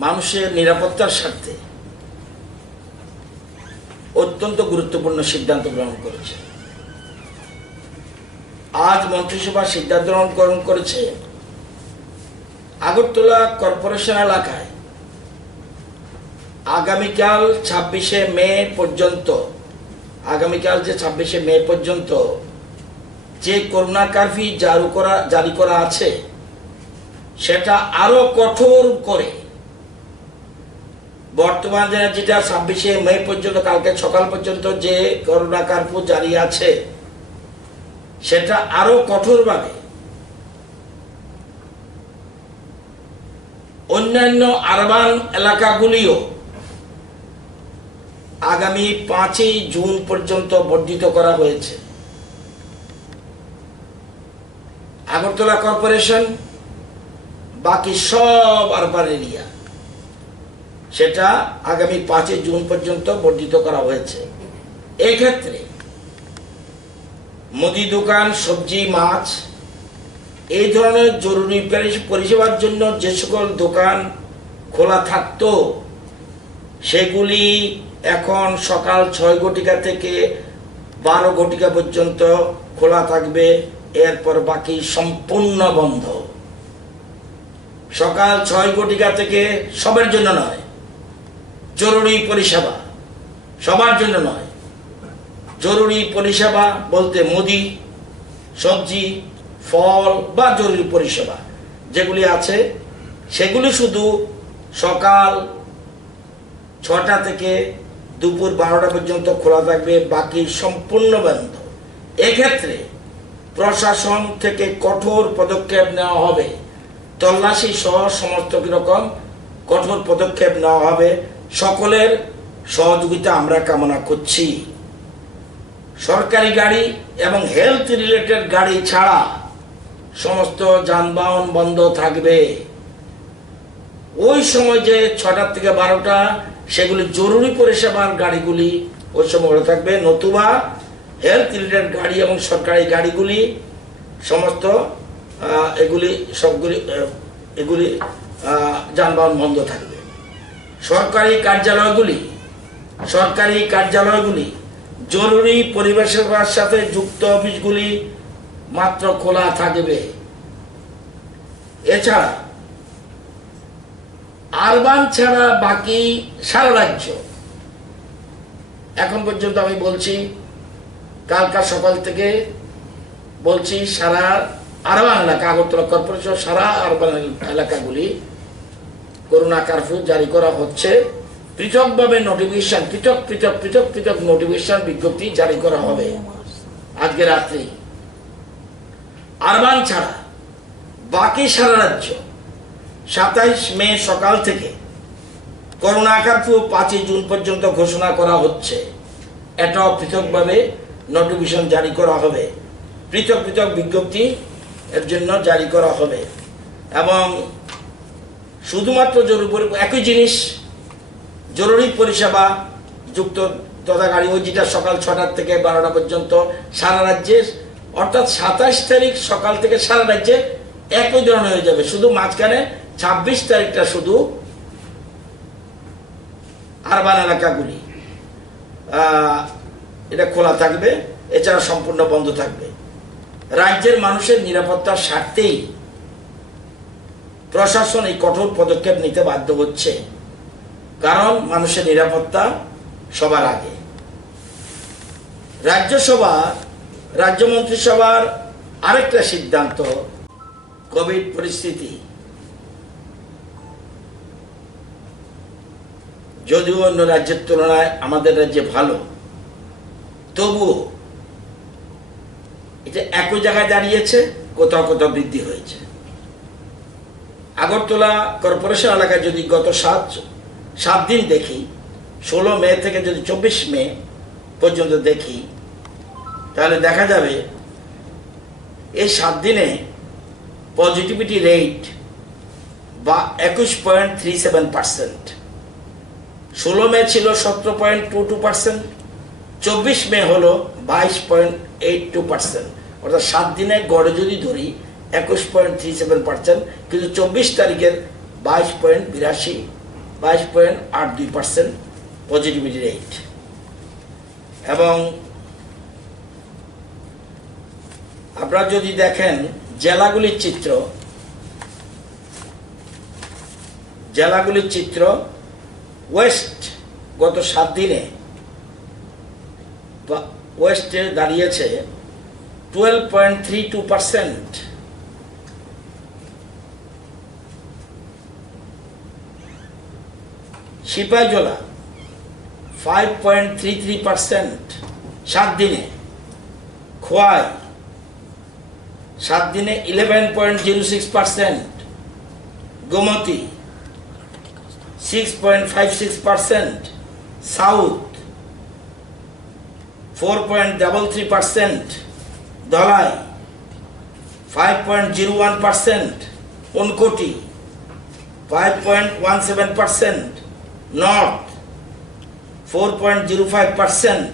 মানুষের নিরাপত্তার স্বার্থে অত্যন্ত গুরুত্বপূর্ণ সিদ্ধান্ত গ্রহণ করেছে। আজ মন্ত্রিসভা সিদ্ধান্ত গ্রহণ করেছে আগরতলা কর্পোরেশন এলাকায় আগামীকাল 26শে মে পর্যন্ত, আগামীকাল যে 26শে মে পর্যন্ত যে করোনা কারফিউ জারি করা আছে সেটা আরো কঠোর করে, বর্তমানে যেটা 26শে মে পর্যন্ত কালকে সকাল পর্যন্ত যে করোনা কারফিউ জারি আছে সেটা আরো কঠোরভাবে অন্যান্য আরবান এলাকাগুলিও আগামী 5ই জুন পর্যন্ত বর্ধিত করা হয়েছে। আগরতলা কর্পোরেশন বাকি সব আরবান এরিয়া সেটা আগামী 5ই জুন পর্যন্ত বর্ধিত করা হয়েছে। এই ক্ষেত্রে মুদি দোকান, সবজি, মাছ এই ধরনের জরুরি পরিষেবার জন্য যে সকল দোকান খোলা থাকতো সেগুলি এখন সকাল 6 ঘটিকা থেকে 12 ঘটিকা পর্যন্ত খোলা থাকবে। এরপর বাকি সম্পূর্ণ বন্ধ। সকাল 6 ঘটিকা থেকে সবার জন্য নয়, জরুরি পরিষেবা সবার জন্য নয়, জরুরি পরিষেবা বলতে মুদি, সবজি, ফল বা জরুরি পরিষেবা যেগুলি আছে সেগুলি শুধু সকাল 6টা থেকে দুপুর 12টা পর্যন্ত খোলা থাকবে, বাকি সম্পূর্ণ বন্ধ। এক্ষেত্রে প্রশাসন থেকে কঠোর পদক্ষেপ নেওয়া হবে, তল্লাশি সহ সমস্ত রকম কঠোর পদক্ষেপ নেওয়া হবে। সকলের সহযোগিতা আমরা কামনা করছি। সরকারি গাড়ি এবং হেলথ রিলেটেড গাড়ি ছাড়া সমস্ত যানবাহন বন্ধ থাকবে। ওই সময় যে 6টা থেকে 12টা সেগুলি জরুরি পরিষেবার গাড়িগুলি ওই সময় ভালো থাকবে, নতুবা হেলথ রিলেটেড গাড়ি এবং সরকারি গাড়িগুলি সমস্ত এগুলি যানবাহন বন্ধ থাকবে। সরকারি কার্যালয়গুলি জরুরি পরিষেবার সাথে যুক্ত অফিসগুলি মাত্র খোলা থাকবে। এছাড়া আরবান ছাড়া বাকি সারা রাজ্য, এখন পর্যন্ত আমি বলছি কালকা সকাল থেকে বলছি, সারা আরবান এলাকা, আগরতলা কর্পোরেশন সারা আরবান এলাকাগুলি করোনা কারফিউ জারি করা হচ্ছে। পৃথকভাবে নোটিফিকেশন, পৃথক নোটিফিকেশন বিজ্ঞপ্তি জারি করা হবে আজকে রাত্রি। আরবান ছাড়া বাকি সারা রাজ্য 27 মে সকাল থেকে করোনা কারফিউ 5ই জুন পর্যন্ত ঘোষণা করা হচ্ছে। এটাও পৃথকভাবে নোটিফিকেশন জারি করা হবে, পৃথক বিজ্ঞপ্তি এর জন্য জারি করা হবে। এবং শুধুমাত্র একই জিনিস, জরুরি পরিষেবা যুক্ত তথা গাড়ি, ওই যেটা সকাল 6টা থেকে 12টা পর্যন্ত সারা রাজ্যে, অর্থাৎ 27 তারিখ সকাল থেকে সারা রাজ্যে একই ধরনের হয়ে যাবে। শুধু মাঝখানে 26 তারিখটা শুধু আরবান এলাকাগুলি এটা খোলা থাকবে, এছাড়া সম্পূর্ণ বন্ধ থাকবে। রাজ্যের মানুষের নিরাপত্তার স্বার্থেই প্রশাসন এই কঠোর পদক্ষেপ নিতে বাধ্য হচ্ছে, কারণ মানুষের নিরাপত্তা সবার আগে। রাজ্য মন্ত্রিসভার আরেকটা সিদ্ধান্ত, কোভিড পরিস্থিতি যদিও অন্য রাজ্যের তুলনায় আমাদের রাজ্যে ভালো, তবুও এটা একই জায়গায় দাঁড়িয়েছে, কোথাও বৃদ্ধি হয়েছে। আগরতলা কর্পোরেশন এলাকায় যদি গত 7 দিন দেখি, 16 মে থেকে যদি 24 মে পর্যন্ত দেখি, তাহলে দেখা যাবে এই 7 দিনে পজিটিভিটি রেট বা 21.37%, 16 মে ছিল 17.22%, 24 মে হলো 22.82%। অর্থাৎ 7 দিনে গড়ে যদি ধরি 21.37%, কিন্তু 24 তারিখের 22.82 22.82% পজিটিভিটি রেট। এবং আপনারা যদি দেখেন জেলাগুলির চিত্র, ওয়েস্ট গত 7 দিনে ওয়েস্টে দাঁড়িয়েছে 12.32%, সিপাহীজলা 5.33% 7 দিনে, খোয়াই 7 দিনে 11.06%, গোমতী 6.56%, সাউথ 4.33%, ধলাই 5.01%, উনকোটি 5.17%, নর্থ 4.05%।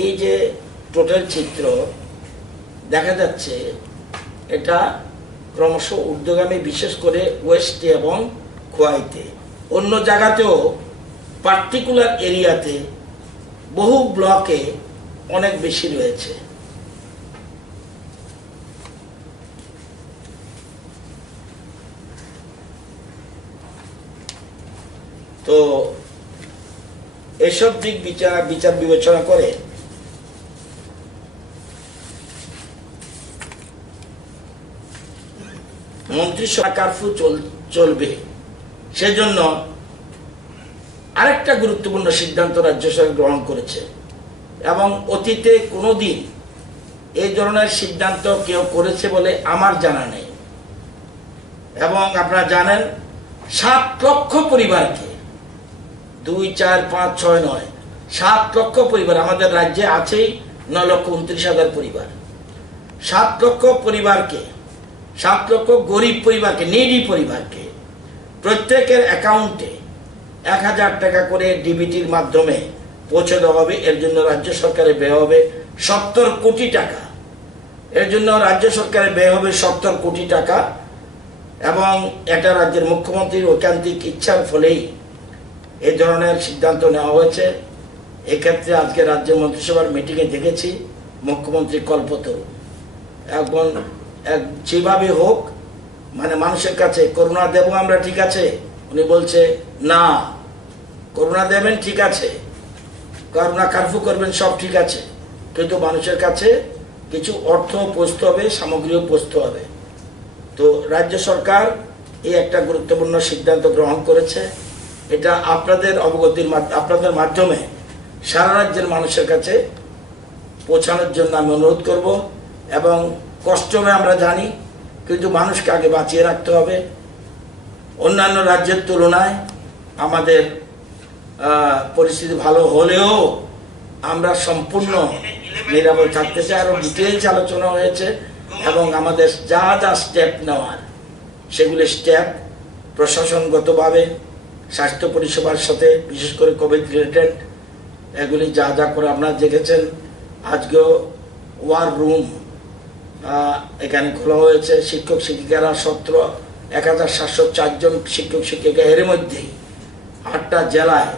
এই যে টোটাল চিত্র দেখা যাচ্ছে, এটা ক্রমশ ঊর্ধ্বগামী, বিশেষ করে ওয়েস্টে এবং খোয়াইতে। অন্য জায়গাতেও পার্টিকুলার এরিয়াতে বহু ব্লকে অনেক বেশি রয়েছে। তো এসব দিক বিচার বিবেচনা করে মন্ত্রিসভা কারফিউ চলবে, সেজন্য আরেকটা গুরুত্বপূর্ণ সিদ্ধান্ত রাজ্য সরকার গ্রহণ করেছে। এবং অতীতে কোনোদিন এই ধরনের সিদ্ধান্ত কেউ করেছে বলে আমার জানা নেই। এবং আপনারা জানেন 7 লক্ষ পরিবারকে, 2, 4, 5, 6 নয়, 7 লক্ষ পরিবার, আমাদের রাজ্যে আছেই 9,29,000 পরিবার। 7 লক্ষ পরিবারকে, 7 লক্ষ গরিব পরিবারকে, নিডি পরিবারকে প্রত্যেকের অ্যাকাউন্টে 1,000 টাকা করে ডিবিটির মাধ্যমে পৌঁছে দেওয়া হবে। এর জন্য রাজ্য সরকারের ব্যয় হবে 70 কোটি টাকা। এর জন্য রাজ্য সরকারের ব্যয় হবে 70 কোটি টাকা। এবং এটা রাজ্যের মুখ্যমন্ত্রীর ঐকান্তিক ইচ্ছার ফলেই এই ধরনের সিদ্ধান্ত নেওয়া হয়েছে। এক্ষেত্রে আজকে রাজ্য মন্ত্রিসভার মিটিংয়ে দেখেছি মুখ্যমন্ত্রী কল্পতরু এখন যেভাবে হোক, মানে মানুষের কাছে করুণা দেব আমরা, ঠিক আছে, উনি বলছে না, করুণা দেবেন ঠিক আছে, করুণা কারফিউ করবেন সব ঠিক আছে, কিন্তু মানুষের কাছে কিছু অর্থ পৌঁছতে হবে, সামগ্রীও পৌঁছতে হবে। তো রাজ্য সরকার এই একটা গুরুত্বপূর্ণ সিদ্ধান্ত গ্রহণ করেছে। এটা আপনাদের মাধ্যমে সারা রাজ্যের মানুষের কাছে পৌঁছানোর জন্য আমি অনুরোধ করব। এবং কষ্ট হবে আমরা জানি, কিন্তু মানুষকে আগে বাঁচিয়ে রাখতে হবে। অন্যান্য রাজ্যের তুলনায় আমাদের পরিস্থিতি ভালো হলেও আমরা সম্পূর্ণ নিরাপদ থাকতে চাই। আরও ডিটেলস আলোচনা হয়েছে এবং আমাদের যা যা স্টেপ নেওয়ার, সেগুলি স্টেপ প্রশাসনগতভাবে স্বাস্থ্য পরিষেবার সাথে, বিশেষ করে কোভিড রিলেটেড, এগুলি যা যা করে আপনারা দেখেছেন। আজকেও ওয়ার রুম এখানে খোলা হয়েছে। শিক্ষক শিক্ষিকারা 1,704 জন শিক্ষক শিক্ষিকা, এর মধ্যেই 8টা জেলায়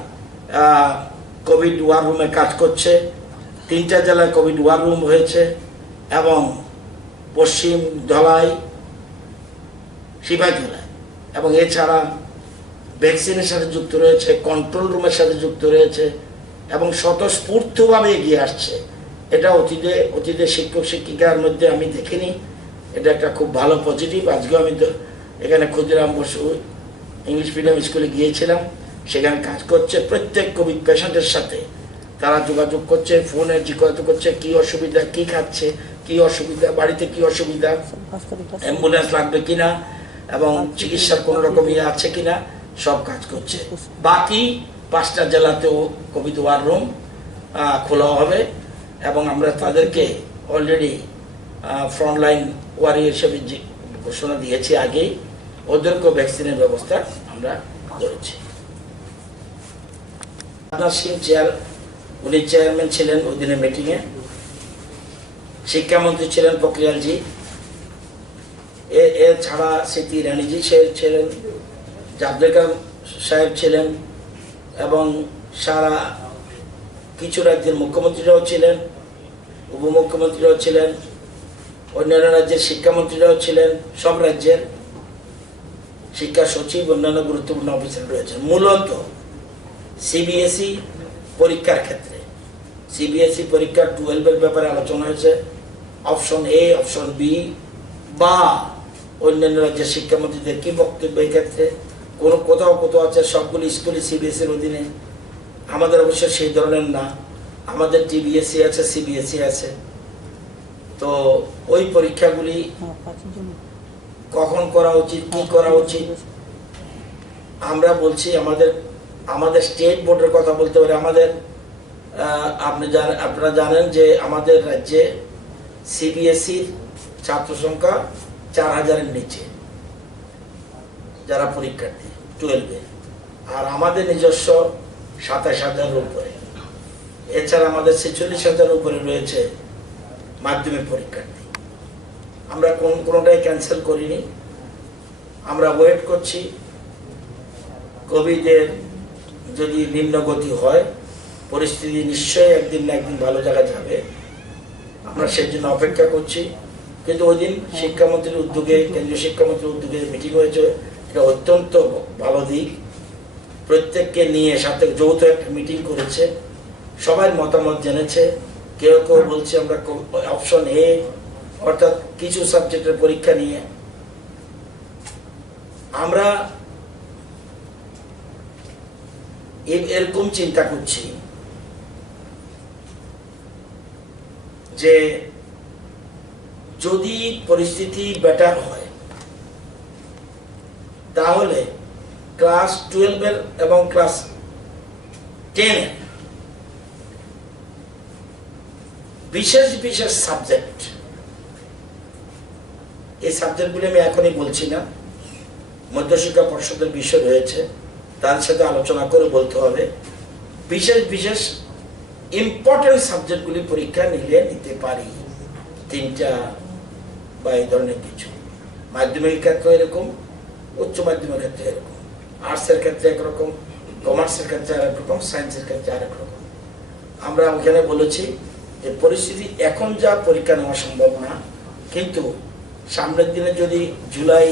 কোভিড ওয়ার রুমে কাজ করছে। 3টা জেলায় কোভিড ওয়ার রুম হয়েছে এবং পশ্চিম ধলাই, সিপাহীজলায়, এবং এছাড়া ভ্যাকসিনের সাথে যুক্ত রয়েছে, কন্ট্রোল রুমের সাথে যুক্ত রয়েছে এবং স্বতঃস্ফূর্তভাবে এগিয়ে আসছে। এটা অতীতে শিক্ষক শিক্ষিকার মধ্যে আমি দেখিনি। এটা একটা খুব ভালো পজিটিভ। আজকেও আমি এখানে ক্ষুদিরাম বসু ইংলিশ মিডিয়াম স্কুলে গিয়েছিলাম, সেখানে কাজ করছে। প্রত্যেক কোভিড পেশেন্টের সাথে তারা যোগাযোগ করছে, ফোনে জিজ্ঞাসা করছে কি অসুবিধা, কি খাচ্ছে, কি অসুবিধা, বাড়িতে কি অসুবিধা, অ্যাম্বুলেন্স লাগবে কিনা এবং চিকিৎসার কোনো রকম ইয়ে আছে কিনা, সব কাজ করছে। বাকি 5টা জেলাতেও কোভিড ওয়ার রুম খোলা হবে এবং আমরা তাদেরকে অলরেডি ফ্রন্টলাইন ওয়ারিয়র হিসেবে ঘোষণা দিয়েছি আগেই। ওদেরকেও ভ্যাকসিনের ব্যবস্থা আমরা করেছি। উনি চেয়ারম্যান ছিলেন ওই দিনের মিটিংয়ে। শিক্ষামন্ত্রী ছিলেন প্রক্রিয়ালজি, এছাড়া স্মৃতি ইরানিজি ছিলেন, জাভড়েকর সাহেব ছিলেন এবং সারা কিছু রাজ্যের মুখ্যমন্ত্রীরাও ছিলেন, উপমুখ্যমন্ত্রীরাও ছিলেন, অন্যান্য রাজ্যের শিক্ষামন্ত্রীরাও ছিলেন, সব রাজ্যের শিক্ষা সচিব, অন্যান্য গুরুত্বপূর্ণ অফিসার রয়েছেন। মূলত সিবিএসই পরীক্ষার ক্ষেত্রে সিবিএসই পরীক্ষা 12-এর ব্যাপারে আলোচনা হয়েছে। অপশন এ, অপশন বি বা অন্যান্য রাজ্যের শিক্ষামন্ত্রীদের কি বক্তব্য এই ক্ষেত্রে, কোথাও আছে সবগুলি স্কুলই সিবিএসইর অধীনে। আমাদের অবশ্য সেই ধরনের না, আমাদের টিবিএসই আছে, সিবিএসই আছে। তো ওই পরীক্ষাগুলি কখন করা উচিত, কি করা উচিত, আমরা বলছি আমাদের স্টেট বোর্ডের কথা বলতে পারে। আপনারা জানেন যে আমাদের রাজ্যে সিবিএসইর ছাত্র সংখ্যা 4000-এর নিচে যারা পরীক্ষার্থী 12-এ, আর আমাদের নিজস্ব 27,000-এর উপরে। এছাড়া আমাদের 46,000-এর উপরে রয়েছে মাধ্যমিক পরীক্ষার্থী। আমরা কোনোটাই ক্যান্সেল করিনি, আমরা ওয়েট করছি। কোভিডের যদি নিম্নগতি হয়, পরিস্থিতি নিশ্চয়ই একদিন না একদিন ভালো জায়গায় যাবে, আমরা সেই জন্য অপেক্ষা করছি। কিন্তু ওই দিন শিক্ষামন্ত্রীর উদ্যোগে, কেন্দ্রীয় শিক্ষামন্ত্রীর উদ্যোগে মিটিং হয়েছে, এটা অত্যন্ত ভালো দিক। প্রত্যেককে নিয়ে সাথে যৌথ একটা মিটিং করেছে, সবাই মতামত জেনেছে। কেউ বলছে আমরা অপশন এ অর্থাৎ কিছু সাবজেক্টের পরীক্ষা নিয়ে আমরা এরকম চিন্তা করছি যে যদি পরিস্থিতি বেটার হয় তাহলে ক্লাস 12-এর এবং ক্লাস 10-এর বিশেষ সাবজেক্ট, এই সাবজেক্টগুলি আমি এখনই বলছি না, মধ্যশিক্ষা পর্ষদের বিষয় রয়েছে, তার সাথে আলোচনা করে বলতে হবে। বিশেষ ইম্পর্টেন্ট সাবজেক্টগুলি পরীক্ষা নিতে পারি, 3টা বা এই ধরনের কিছু। মাধ্যমিকের ক্ষেত্রে এরকম, উচ্চ মাধ্যমিকের ক্ষেত্রে এরকম, আর্টসের ক্ষেত্রে একরকম, কমার্সের ক্ষেত্রে আরেক রকম, সায়েন্সের ক্ষেত্রে আরেক রকম। আমরা ওখানে বলেছি যে পরিস্থিতি এখন যা পরীক্ষা নেওয়া সম্ভব না, কিন্তু সামনের দিনে যদি জুলাই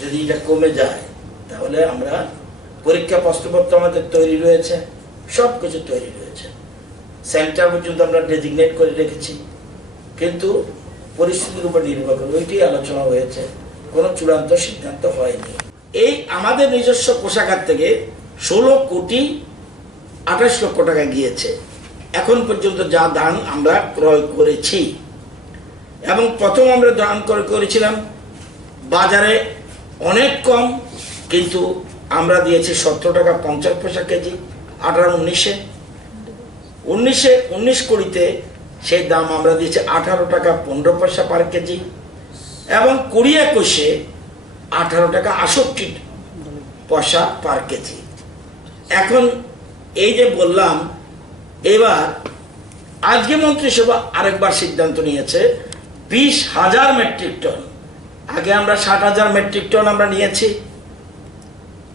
যদি এটা কমে যায় তাহলে আমরা পরীক্ষা প্রশ্নপত্র আমাদের তৈরি রয়েছে, সব কিছু তৈরি রয়েছে, সেন্টার পর্যন্ত আমরা ডেজিগনেট করে রেখেছি, কিন্তু পরিস্থিতির উপর নির্ভর করে ওইটাই আলোচনা হয়েছে, কোনো চূড়ান্ত সিদ্ধান্ত হয়নি। এই আমাদের নিজস্ব কোষাগার থেকে 16,28,00,000 টাকা গিয়েছে এখন পর্যন্ত, যা দান আমরা ক্রয় করেছি। এবং প্রথম আমরা দান করেছিলাম বাজারে অনেক কম, কিন্তু আমরা দিয়েছি 17 টাকা 50 পয়সা কেজি। 19-20-তে সেই দাম আমরা দিয়েছি 18 টাকা 15 পয়সা পার কেজি, এবং 20-21-এ 18 টাকা 68 পয়সা পার কেজি। এখন এই যে বললাম, এবার আজকে মন্ত্রিসভা আরেকবার সিদ্ধান্ত নিয়েছে 20,000 মেট্রিক টন। আগে আমরা 60,000 মেট্রিক টন আমরা নিয়েছি,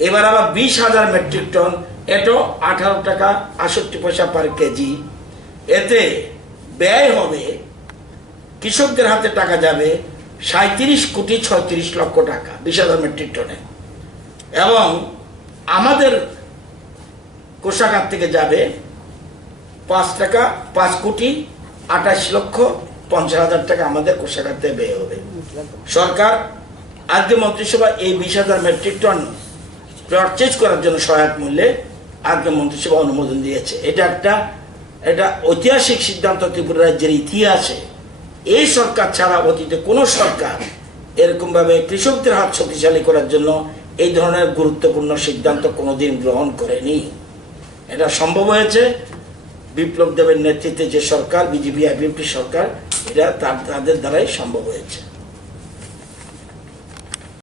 এবার আবার 20,000 মেট্রিক টন, এটা 18 টাকা 68 পয়সা পার কেজি। এতে ব্যয় হবে, কৃষকদের হাতে টাকা যাবে 37,36,00,000 টাকা 20,000 মেট্রিক টনে, এবং আমাদের কোষাগার থেকে যাবে 5,28,50,000 টাকা আমাদের কোষাগার থেকে ব্যয় হবে। সরকার আজকে মন্ত্রিসভা এই 20,000 মেট্রিক টন পারচেজ করার জন্য সহায়ক মূল্যে আজকে মন্ত্রিসভা অনুমোদন দিয়েছে। এটা ঐতিহাসিক সিদ্ধান্ত ত্রিপুরা রাজ্যের ইতিহাসে। এই সরকার ছাড়া অতীতে কোনো সরকার এরকমভাবে কৃষকদের হাত শক্তিশালী করার জন্য এই ধরনের গুরুত্বপূর্ণ সিদ্ধান্ত কোনোদিন গ্রহণ করেনি। এটা সম্ভব হয়েছে বিপ্লব দেবের নেতৃত্বে যে সরকার, বিজেপি আইপিএফটি সরকার, এটা তাদের দ্বারাই সম্ভব হয়েছে।